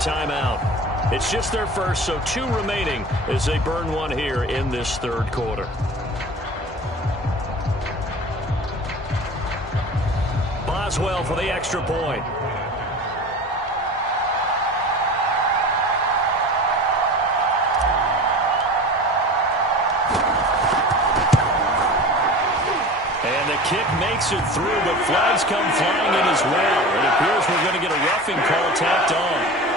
Timeout. It's just their first, so 2 remaining as they burn one here in this third quarter. Boswell for the extra point. And the kick makes it through, but flags come flying in as well. It appears we're going to get a roughing call tacked on.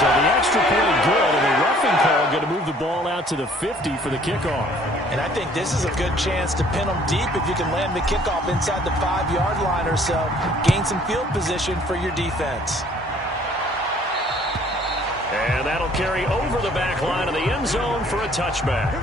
So the extra point good, and the roughing call going to move the ball out to the 50 for the kickoff. And I think this is a good chance to pin them deep if you can land the kickoff inside the 5-yard line or so. Gain some field position for your defense. And that'll carry over the back line of the end zone for a touchback.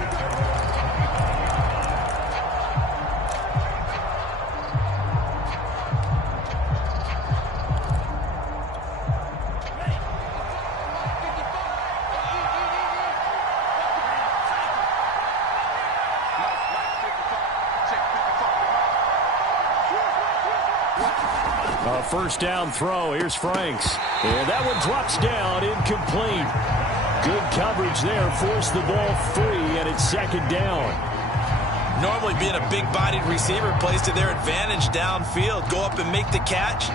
First down throw. Here's Franks. And that one drops down, incomplete. Good coverage there. Forced the ball free, and it's second down. Normally being a big-bodied receiver plays to their advantage downfield. Go up and make the catch,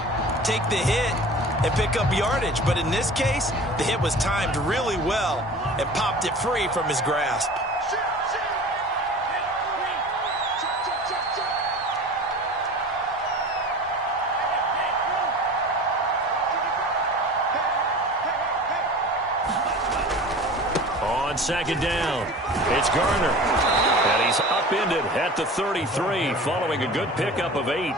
take the hit, and pick up yardage. But in this case, the hit was timed really well and popped it free from his grasp. On second down, it's Garner. And he's upended at the 33 following a good pickup of 8.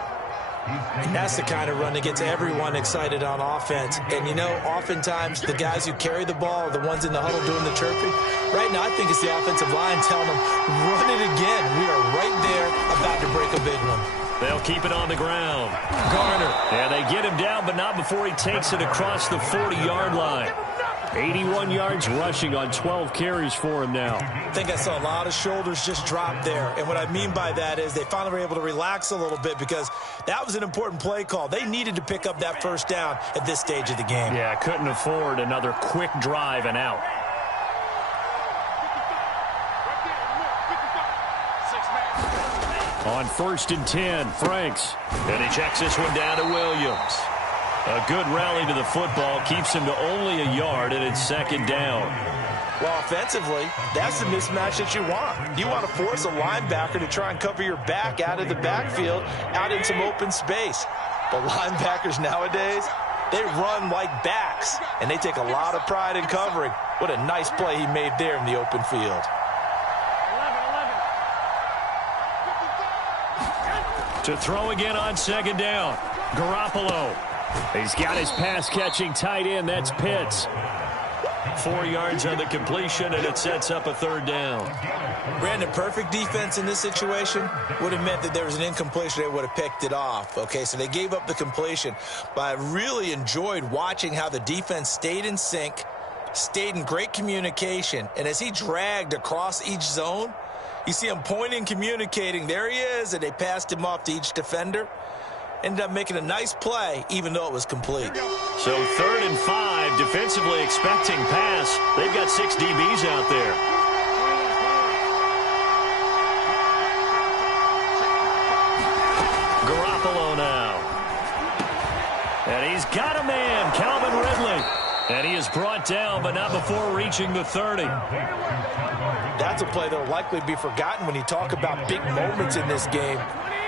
That's the kind of run that gets everyone excited on offense. And, you know, oftentimes the guys who carry the ball are the ones in the huddle doing the chirping. Right now, I think it's the offensive line telling them, run it again. We are right there about to break a big one. They'll keep it on the ground. Garner. And they get him down, but not before he takes it across the 40-yard line. 81 yards rushing on 12 carries for him now. I think I saw a lot of shoulders just drop there. And what I mean by that is they finally were able to relax a little bit because that was an important play call. They needed to pick up that first down at this stage of the game. Yeah, couldn't afford another quick drive and out. On 1st and 10, Franks. And he checks this one down to Williams. A good rally to the football keeps him to only a yard, and it's second down. Well, offensively, that's the mismatch that you want. You want to force a linebacker to try and cover your back out of the backfield, out in some open space. But linebackers nowadays, they run like backs, and they take a lot of pride in covering. What a nice play he made there in the open field. To throw again on second down, Garoppolo. He's got his pass-catching tight end. That's Pitts. 4 yards on the completion, and it sets up a third down. Brandon, perfect defense in this situation would have meant that there was an incompletion. They would have picked it off. Okay, so they gave up the completion. But I really enjoyed watching how the defense stayed in sync, stayed in great communication. And as he dragged across each zone, you see him pointing, communicating. There he is, and they passed him off to each defender. Ended up making a nice play, even though it was complete. So 3rd and 5, defensively expecting pass. They've got 6 DBs out there. Garoppolo now. And he's got a man, Calvin Ridley. And he is brought down, but not before reaching the 30. That's a play that will likely be forgotten when you talk about big moments in this game.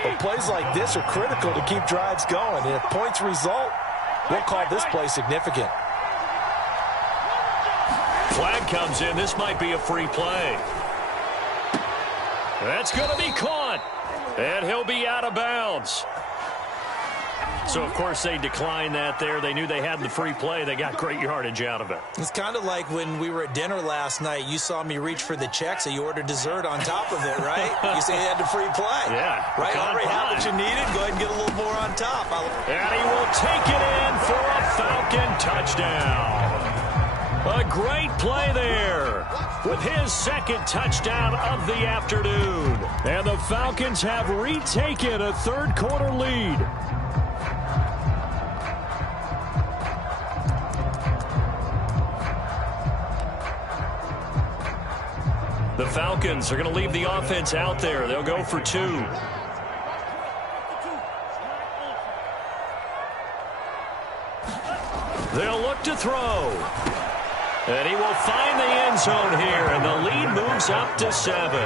But plays like this are critical to keep drives going. And if points result, we'll call this play significant. Flag comes in. This might be a free play. That's going to be caught. And he'll be out of bounds. So, of course, they declined that there. They knew they had the free play. They got great yardage out of it. It's kind of like when we were at dinner last night. You saw me reach for the check, so you ordered dessert on top of it, right? You say you had the free play. Yeah. Right? Already had what you needed. Go ahead and get a little more on top. And he will take it in for a Falcon touchdown. A great play there. with his second touchdown of the afternoon. And the Falcons have retaken a third-quarter lead. The Falcons are going to leave the offense out there. They'll go for 2. They'll look to throw. And he will find the end zone here, and the lead moves up to 7.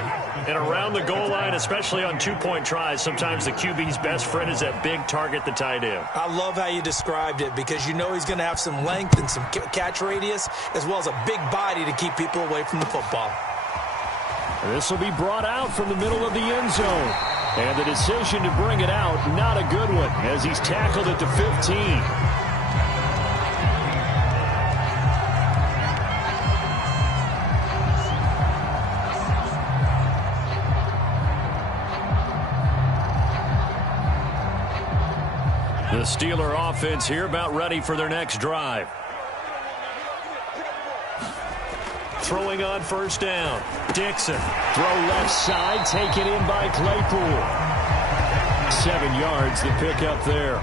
And around the goal line, especially on two-point tries, sometimes the QB's best friend is that big target, the tight end. I love how you described it, because you know he's going to have some length and some catch radius, as well as a big body to keep people away from the football. This will be brought out from the middle of the end zone. And the decision to bring it out, not a good one, as he's tackled at the 15. The Steeler offense here about ready for their next drive. Throwing on first down. Dixon. Throw left side, taken in by Claypool. 7 yards, the pickup there.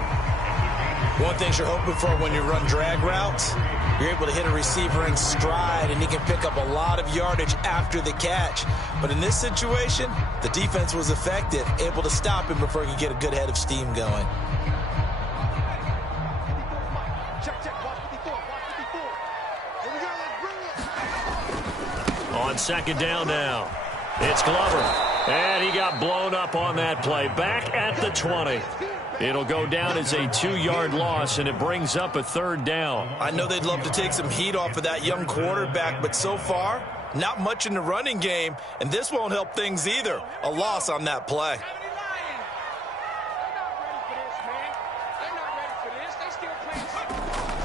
One thing you're hoping for when you run drag routes, you're able to hit a receiver in stride, and he can pick up a lot of yardage after the catch. But in this situation, the defense was effective, able to stop him before he could get a good head of steam going. On second down now, it's Glover. And he got blown up on that play. Back at the 20. It'll go down as a 2-yard loss, and it brings up a third down. I know they'd love to take some heat off of that young quarterback, but so far, not much in the running game, and this won't help things either. A loss on that play.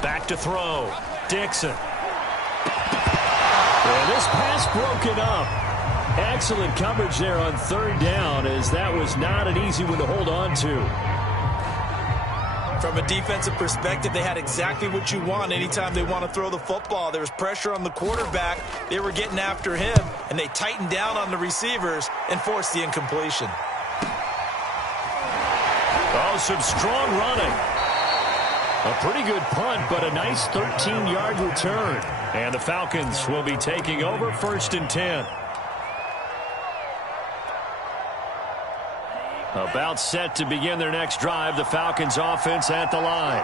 Back to throw. Dixon. And this pass broken up. Excellent coverage there on third down, as that was not an easy one to hold on to. From a defensive perspective, they had exactly what you want anytime they want to throw the football. There was pressure on the quarterback. They were getting after him, and they tightened down on the receivers and forced the incompletion. Oh, some strong running. A pretty good punt, but a nice 13-yard return. And the Falcons will be taking over 1st and 10. About set to begin their next drive. The Falcons offense at the line.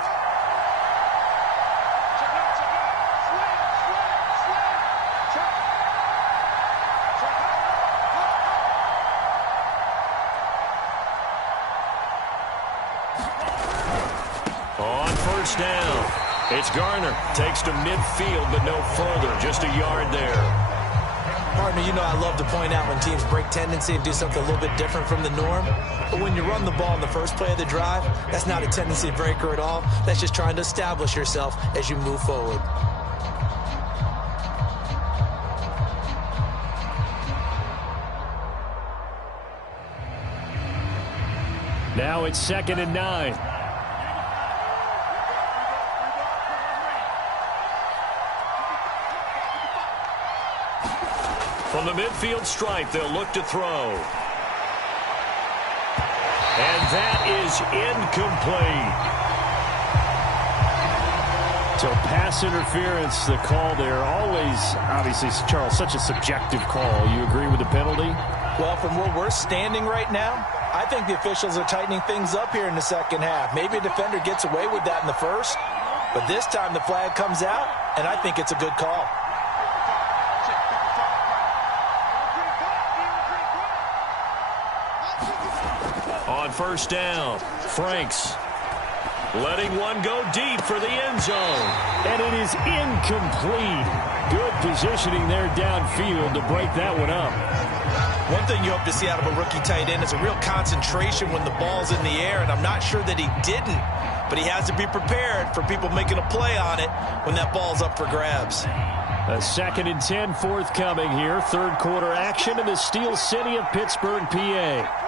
On first down, it's Garner. Takes to midfield, but no further. Just a yard there. Partner, you know I love to point out when teams break tendency and do something a little bit different from the norm. But when you run the ball in the first play of the drive, that's not a tendency breaker at all. That's just trying to establish yourself as you move forward. Now it's 2nd and 9. From the midfield stripe, they'll look to throw. And that is incomplete. So pass interference, the call there. Always, obviously, Charles, such a subjective call. You agree with the penalty? Well, from where we're standing right now, I think the officials are tightening things up here in the second half. Maybe a defender gets away with that in the first, but this time the flag comes out, and I think it's a good call. On first down, Franks letting one go deep for the end zone. And it is incomplete. Good positioning there downfield to break that one up. One thing you hope to see out of a rookie tight end is a real concentration when the ball's in the air, and I'm not sure that he didn't, but he has to be prepared for people making a play on it when that ball's up for grabs. A 2nd and 10 forthcoming here. Third quarter action in the Steel City of Pittsburgh, PA.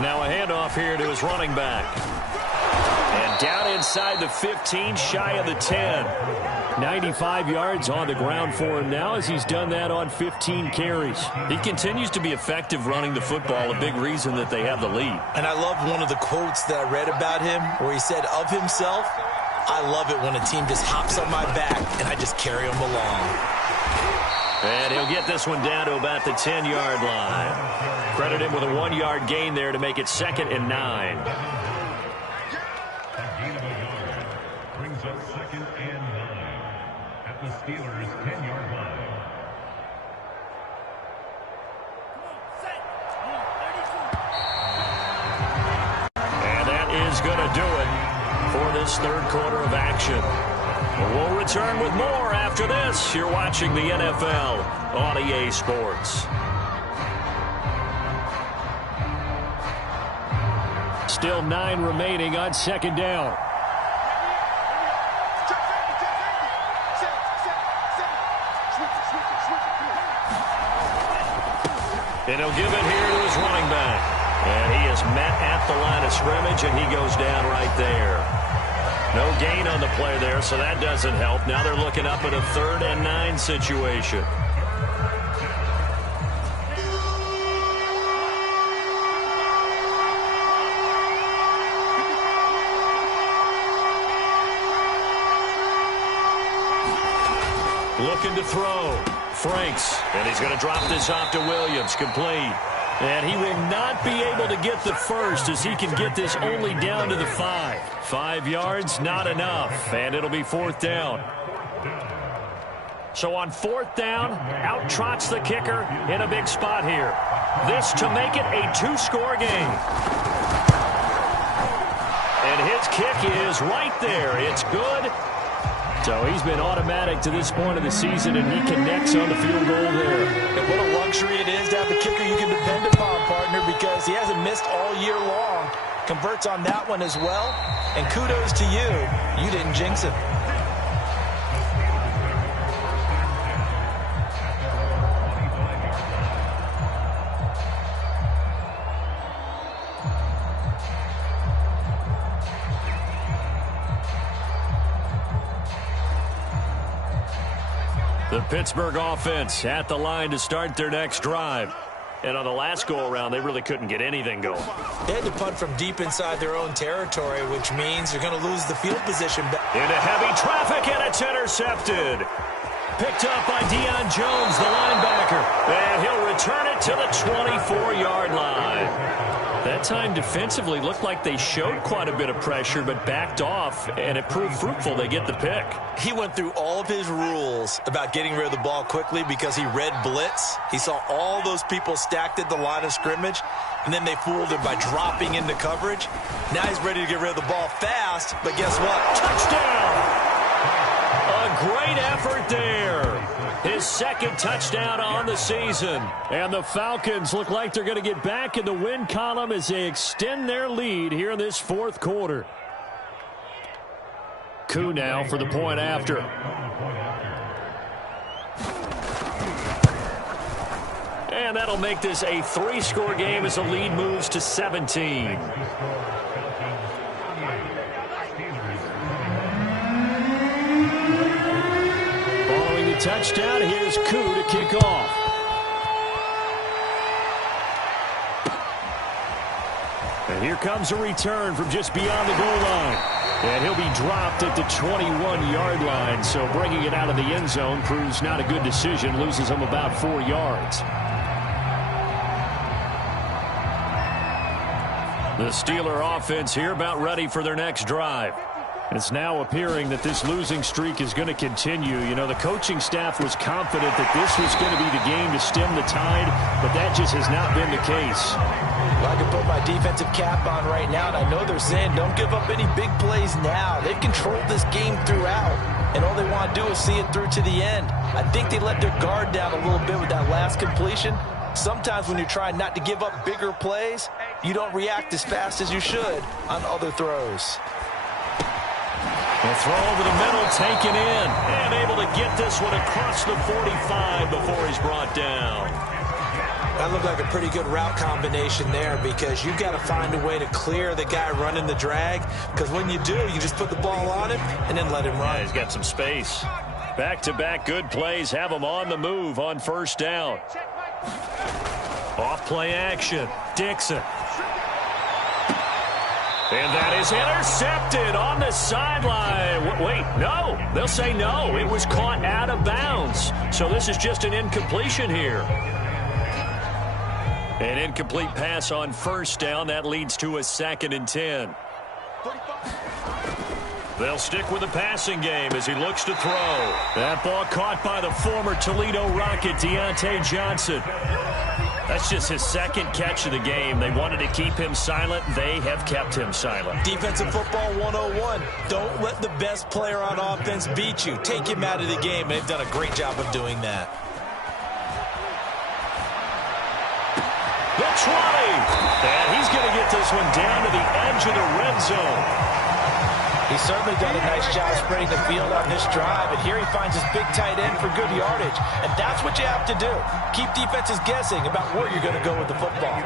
Now a handoff here to his running back. And down inside the 15, shy of the 10. 95 yards on the ground for him now as he's done that on 15 carries. He continues to be effective running the football, a big reason that they have the lead. And I love one of the quotes that I read about him where he said of himself, "I love it when a team just hops on my back and I just carry them along." And he'll get this one down to about the 10-yard line. Credit him with a 1-yard gain there to make it 2nd and 9. Brings up 2nd and 9 at the Steelers' 10-yard line. And that is going to do it for this third quarter of action. We'll return with more after this. You're watching the NFL on EA Sports. Still 9 remaining on 2nd down. And he'll give it here to his running back. And he is met at the line of scrimmage, and he goes down right there. No gain on the play there, so that doesn't help. Now they're looking up at a 3rd and 9 situation. Looking to throw. Franks, and he's going to drop this off to Williams. Complete. And he will not be able to get the first as he can get this only down to the 5. 5 yards, not enough. And it'll be 4th down. So on 4th down, out trots the kicker in a big spot here. This to make it a 2-score game. And his kick is right there. It's good. So he's been automatic to this point of the season, and he connects on the field goal there. And what a luxury it is to have a kicker you can depend upon, partner, because he hasn't missed all year long. Converts on that one as well. And kudos to you. You didn't jinx it. The Pittsburgh offense at the line to start their next drive. And on the last go-around, they really couldn't get anything going. They had to punt from deep inside their own territory, which means they're going to lose the field position. Into heavy traffic, and it's intercepted. Picked up by Deion Jones, the linebacker. And he'll return it to the 24-yard line. That time defensively looked like they showed quite a bit of pressure, but backed off, and it proved fruitful. They get the pick. He went through all of his rules about getting rid of the ball quickly because he read blitz. He saw all those people stacked at the line of scrimmage, and then they fooled him by dropping into coverage. Now he's ready to get rid of the ball fast, but guess what? Touchdown! A great effort there. His 2nd touchdown on the season. And the Falcons look like they're going to get back in the win column as they extend their lead here in this 4th quarter. Koo now for the point after. And that'll make this a 3-score game as the lead moves to 17. Touchdown. Here's Koo to kick off. And here comes a return from just beyond the goal line. And he'll be dropped at the 21-yard line. So bringing it out of the end zone proves not a good decision. Loses him about 4 yards. The Steeler offense here about ready for their next drive. It's now appearing that this losing streak is going to continue. You know, the coaching staff was confident that this was going to be the game to stem the tide, but that just has not been the case. Well, I can put my defensive cap on right now, and I know they're saying don't give up any big plays now. They've controlled this game throughout, and all they want to do is see it through to the end. I think they let their guard down a little bit with that last completion. Sometimes when you're trying not to give up bigger plays, you don't react as fast as you should on other throws. A throw over the middle, taken in, and able to get this one across the 45 before he's brought down. That looked like a pretty good route combination there because you've got to find a way to clear the guy running the drag because when you do, you just put the ball on him and then let him run. Yeah, he's got some space. Back-to-back good plays have them on the move on first down. Off play action. Dixon. And that is intercepted on the sideline. Wait, no. They'll say no. It was caught out of bounds. So this is just an incompletion here. An incomplete pass on first down. That leads to a 2nd and 10. They'll stick with the passing game as he looks to throw. That ball caught by the former Toledo Rocket, Deontay Johnson. That's just his 2nd catch of the game. They wanted to keep him silent. They have kept him silent. Defensive football 101. Don't let the best player on offense beat you. Take him out of the game. They've done a great job of doing that. The 20. And he's going to get this one down to the edge of the red zone. He's certainly done a nice job spreading the field on this drive, and here he finds his big tight end for good yardage. And that's what you have to do. Keep defenses guessing about where you're going to go with the football.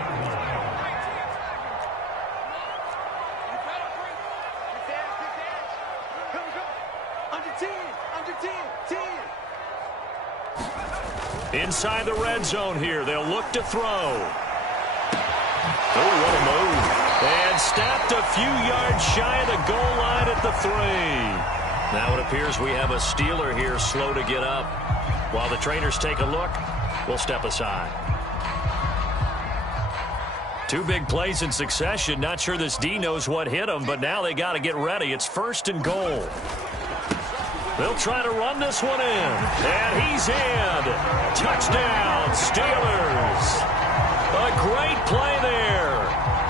Inside the red zone here, they'll look to throw. Oh, what a move. And stopped a few yards shy of the goal line at the 3. Now it appears we have a Steeler here slow to get up. While the trainers take a look, we'll step aside. 2 big plays in succession. Not sure this D knows what hit him, but now they got to get ready. It's 1st and goal. They'll try to run this one in. And he's in. Touchdown, Steelers. A great play there.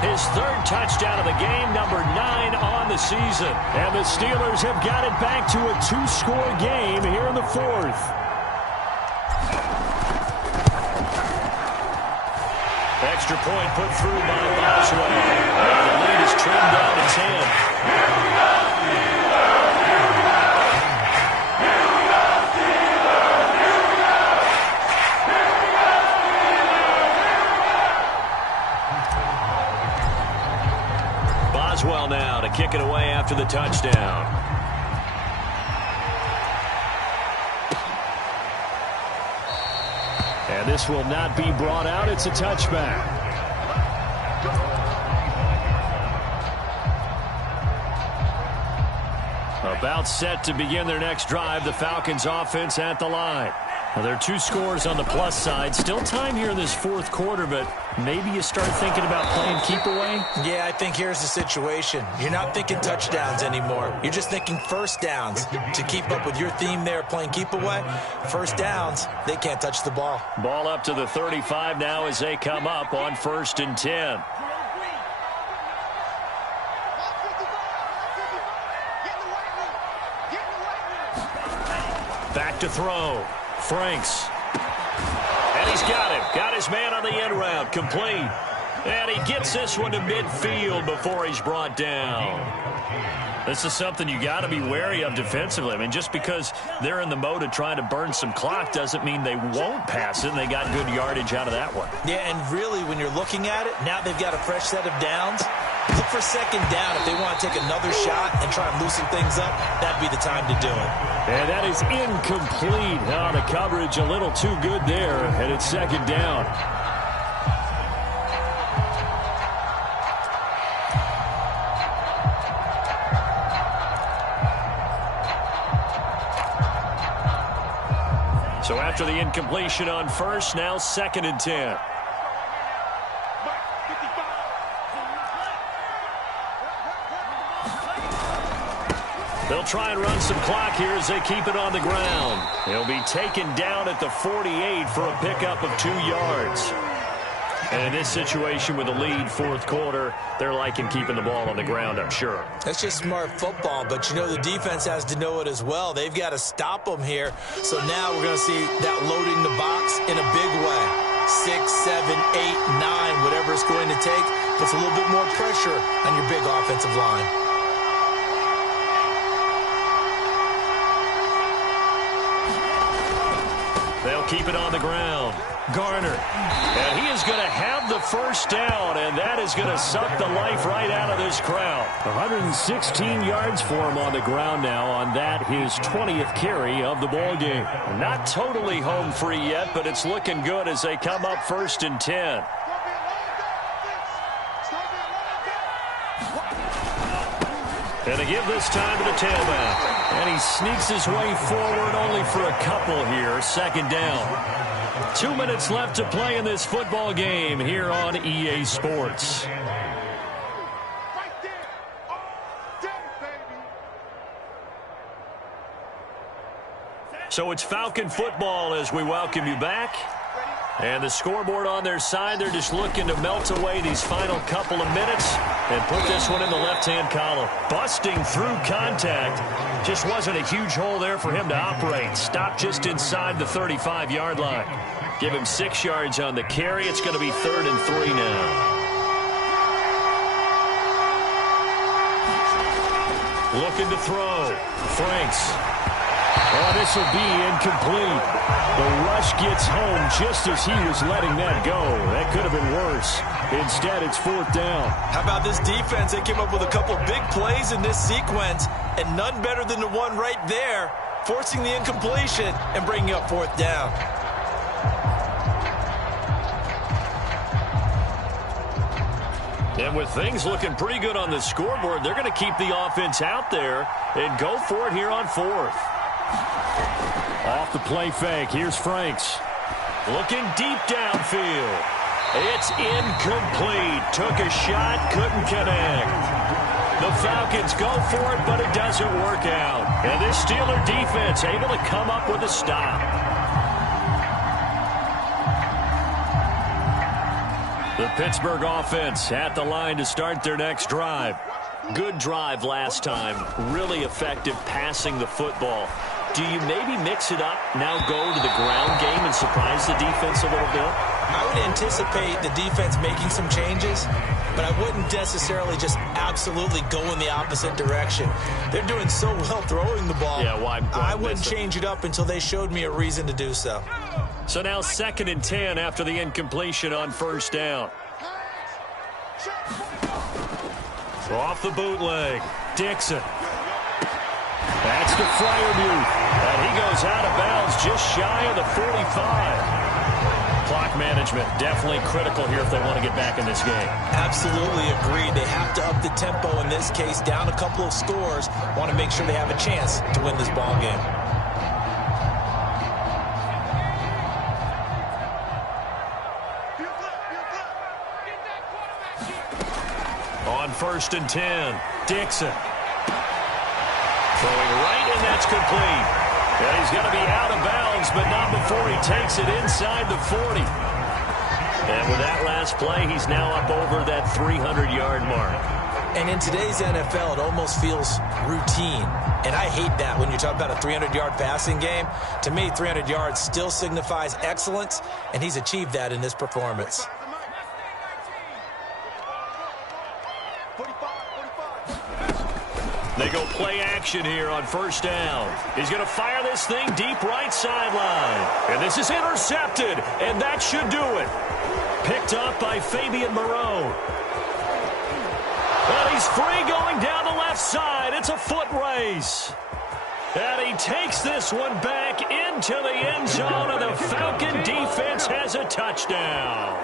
His 3rd touchdown of the game, number 9 on the season. And the Steelers have got it back to a 2-score game here in the 4th. Extra point put through by Boswell. And the lead is trimmed down to 10. Boswell now to kick it away after the touchdown. And this will not be brought out. It's a touchback. About set to begin their next drive. The Falcons offense at the line. Well, there are 2 scores on the plus side. Still time here in this 4th quarter, but maybe you start thinking about playing keep away? Yeah, I think here's the situation. You're not thinking touchdowns anymore. You're just thinking first downs. To keep up with your theme there, playing keep away, first downs, they can't touch the ball. Ball up to the 35 now as they come up on 1st and 10. Back to throw. Franks. And he's got him. Got his man on the end route. Complete. And he gets this one to midfield before he's brought down. This is something you got to be wary of defensively. I mean, just because they're in the mode of trying to burn some clock doesn't mean they won't pass it, and they got good yardage out of that one. Yeah, and really, when you're looking at it, now they've got a fresh set of downs. Look for 2nd down. If they want to take another shot and try and loosen things up, that'd be the time to do it. And that is incomplete. Now the coverage a little too good there, and it's 2nd down. So after the incompletion on first, now 2nd and 10. They'll try and run some clock here as they keep it on the ground. He'll be taken down at the 48 for a pickup of 2 yards. And in this situation with the lead, 4th quarter, they're liking keeping the ball on the ground, I'm sure. That's just smart football, but you know the defense has to know it as well. They've got to stop them here. So now we're going to see that loading the box in a big way. 6, 7, 8, 9, whatever it's going to take, puts a little bit more pressure on your big offensive line. keep it on the ground. Garner. And he is going to have the first down, and that is going to suck the life right out of this crowd. 116 yards for him on the ground now on that, his 20th carry of the ball game. Not totally home free yet, but it's looking good as they come up 1st and 10. And to give this time to the tailback. And he sneaks his way forward only for a couple here. 2nd down. 2 minutes left to play in this football game here on EA Sports. So it's Falcon football as we welcome you back. And the scoreboard on their side, they're just looking to melt away these final couple of minutes and put this one in the left-hand column. Busting through contact. Just wasn't a huge hole there for him to operate. Stopped just inside the 35-yard line. Give him 6 yards on the carry. It's going to be 3rd and 3 now. Looking to throw. Franks. Oh, this will be incomplete. The rush gets home just as he was letting that go. That could have been worse. Instead, it's 4th down. How about this defense? They came up with a couple big plays in this sequence, and none better than the one right there, forcing the incompletion and bringing up 4th down. And with things looking pretty good on the scoreboard, they're going to keep the offense out there and go for it here on 4th. Off the play fake, here's Franks. Looking deep downfield. It's incomplete. Took a shot, couldn't connect. The Falcons go for it, but it doesn't work out. And this Steeler defense able to come up with a stop. The Pittsburgh offense at the line to start their next drive. Good drive last time. Really effective passing the football. Do you maybe mix it up, now go to the ground game and surprise the defense a little bit? I would anticipate the defense making some changes, but I wouldn't necessarily just absolutely go in the opposite direction. They're doing so well throwing the ball. Yeah, why I wouldn't change it up until they showed me a reason to do so. So now 2nd and 10 after the incompletion on 1st down. Off the bootleg. Dixon. That's to Freiermuth. And he goes out of bounds just shy of the 45. Clock management definitely critical here if they want to get back in this game. Absolutely agreed. They have to up the tempo in this case, down a couple of scores. Want to make sure they have a chance to win this ball game. On 1st and 10, Dixon. Throwing right, and that's complete. And he's going to be out of bounds, but not before he takes it inside the 40. And with that last play, he's now up over that 300-yard mark. And in today's NFL, it almost feels routine. And I hate that when you talk about a 300-yard passing game. To me, 300 yards still signifies excellence, and he's achieved that in this performance. They go play action here on 1st down. He's going to fire this thing deep right sideline. And this is intercepted, and that should do it. Picked up by Fabian Moreau. And he's free going down the left side. It's a foot race. And he takes this one back into the end zone, and the Falcon defense has a touchdown.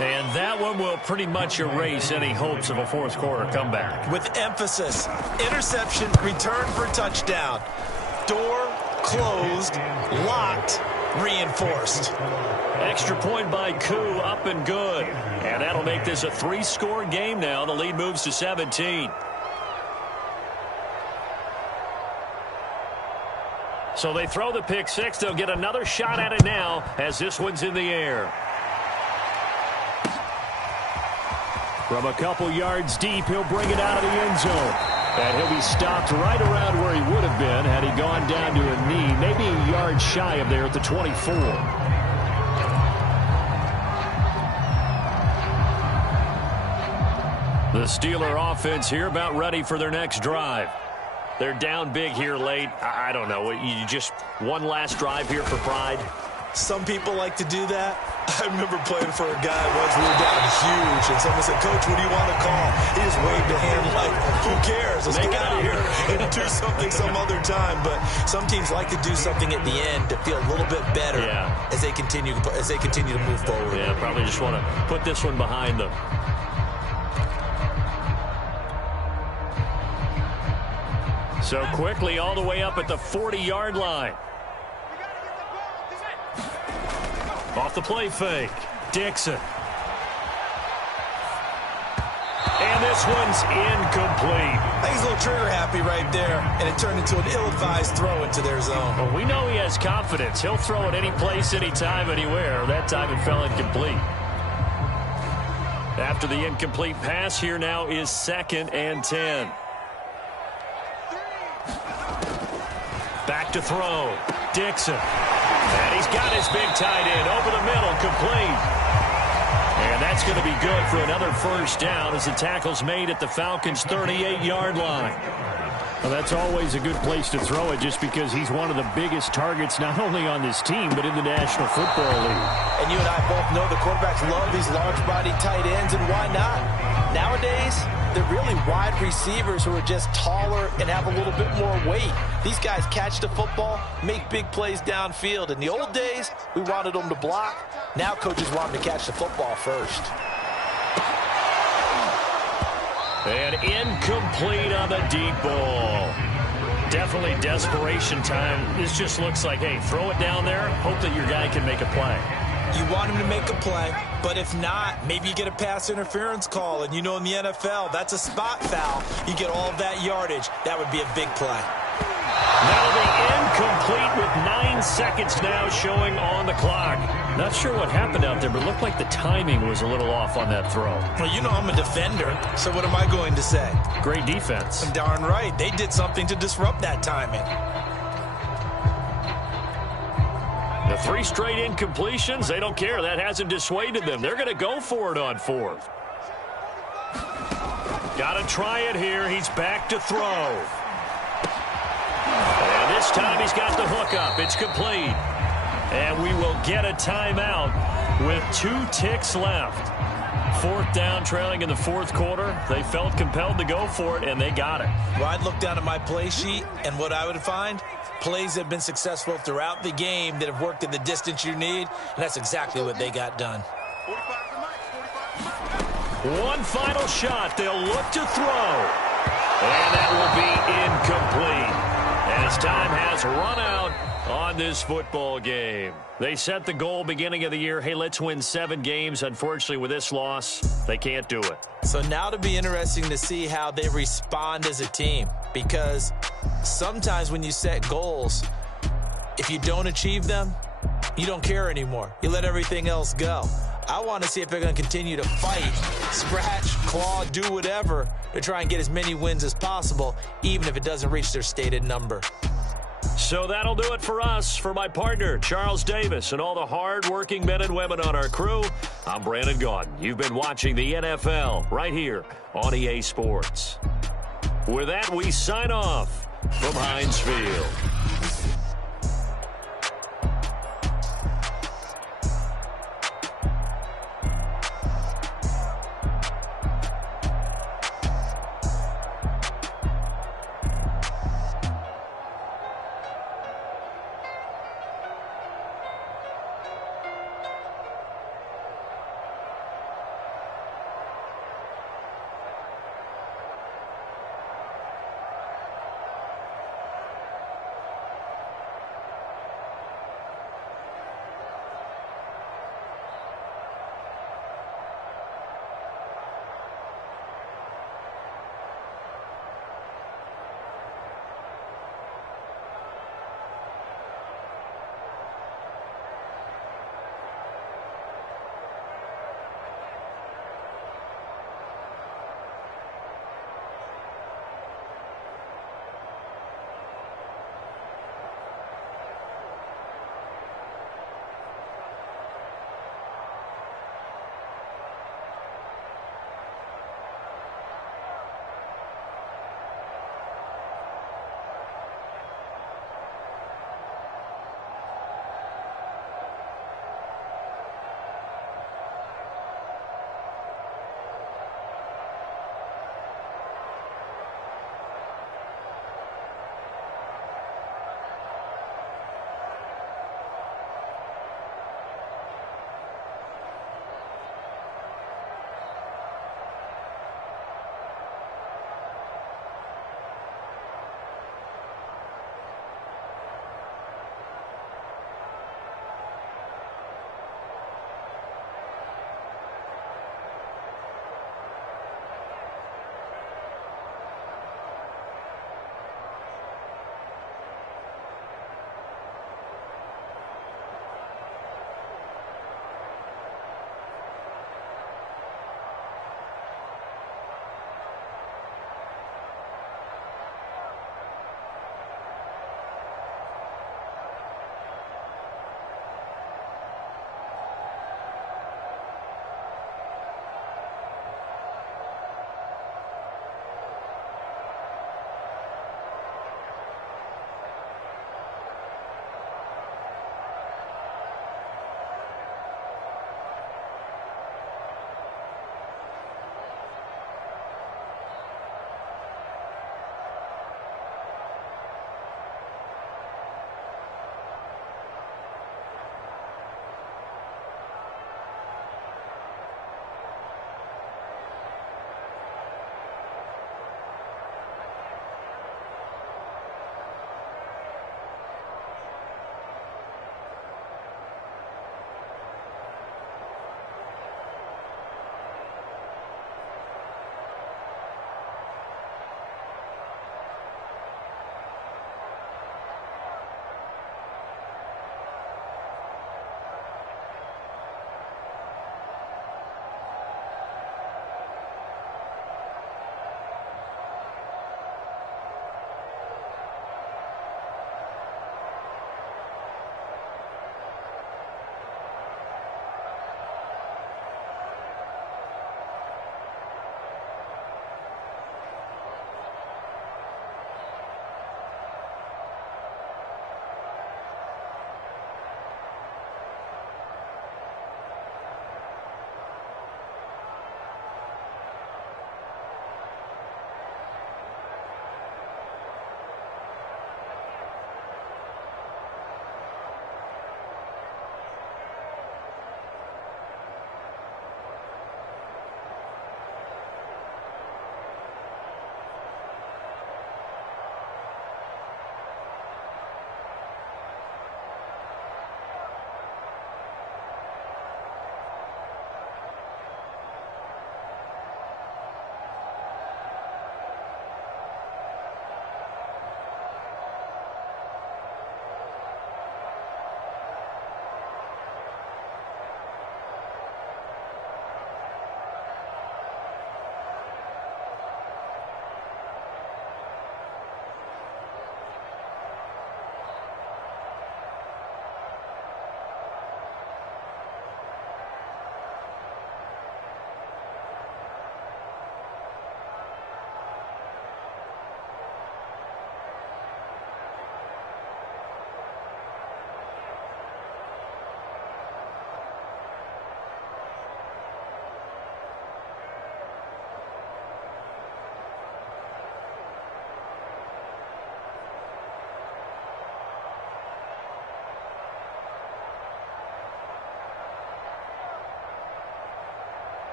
And that one will pretty much erase any hopes of a 4th quarter comeback. With emphasis, interception, return for touchdown. Door closed, locked, reinforced. Extra point by Koo, up and good. And that'll make this a 3-score game now. The lead moves to 17. So they throw the pick six. They'll get another shot at it now as this one's in the air. From a couple yards deep, he'll bring it out of the end zone. And he'll be stopped right around where he would have been had he gone down to a knee, maybe a yard shy of there at the 24. The Steeler offense here about ready for their next drive. They're down big here late. I don't know. You just one last drive here for pride? Some people like to do that. I remember playing for a guy once. We were down huge, and someone said, "Coach, what do you want to call?" He just waved a hand like, "Who cares? Let's get out of here and do something some other time." But some teams like to do something at the end to feel a little bit better as they continue to move forward. Yeah, probably just want to put this one behind them. So quickly all the way up at the 40-yard line. Off the play fake. Dixon. And this one's incomplete. I think he's a little trigger happy right there, and it turned into an ill-advised throw into their zone. Well, we know he has confidence. He'll throw it any place, anytime, anywhere. That time it fell incomplete. After the incomplete pass, here now is 2nd and 10. Back to throw. Dixon. And he's got his big tight end over the middle, complete. And that's going to be good for another first down as the tackle's made at the Falcons' 38-yard line. Well, that's always a good place to throw it just because he's one of the biggest targets not only on this team but in the National Football League. And you and I both know the quarterbacks love these large-bodied tight ends, and why not? Nowadays, they're really wide receivers who are just taller and have a little bit more weight. These guys catch the football, make big plays downfield. In the old days, we wanted them to block. Now coaches want them to catch the football first. And incomplete on the deep ball. Definitely desperation time. This just looks like, hey, throw it down there, hope that your guy can make a play. You want him to make a play, but if not, maybe you get a pass interference call. And you know in the NFL, that's a spot foul. You get all of that yardage. That would be a big play. That'll be incomplete with 9 seconds now showing on the clock. Not sure what happened out there, but it looked like the timing was a little off on that throw. Well, you know I'm a defender, so what am I going to say? Great defense. Darn right. They did something to disrupt that timing. The 3 straight incompletions, they don't care. That hasn't dissuaded them. They're going to go for it on 4th. Got to try it here. He's back to throw. And this time he's got the hook up. It's complete. And we will get a timeout with 2 ticks left. 4th down, trailing in the 4th quarter. They felt compelled to go for it, and they got it. Well, I'd look down at my play sheet, and what I would find, plays that have been successful throughout the game that have worked in the distance you need, and that's exactly what they got done. One final shot. They'll look to throw. And that will be incomplete as time has run out on this football game. They set the goal beginning of the year, hey, let's win 7 games. Unfortunately, with this loss, they can't do it. So now it'll be interesting to see how they respond as a team, because sometimes when you set goals, if you don't achieve them, you don't care anymore. You let everything else go. I want to see if they're going to continue to fight, scratch, claw, do whatever to try and get as many wins as possible, even if it doesn't reach their stated number. So that'll do it for us. For my partner, Charles Davis, and all the hard-working men and women on our crew, I'm Brandon Gaudin. You've been watching the NFL right here on EA Sports. With that, we sign off from Heinz Field.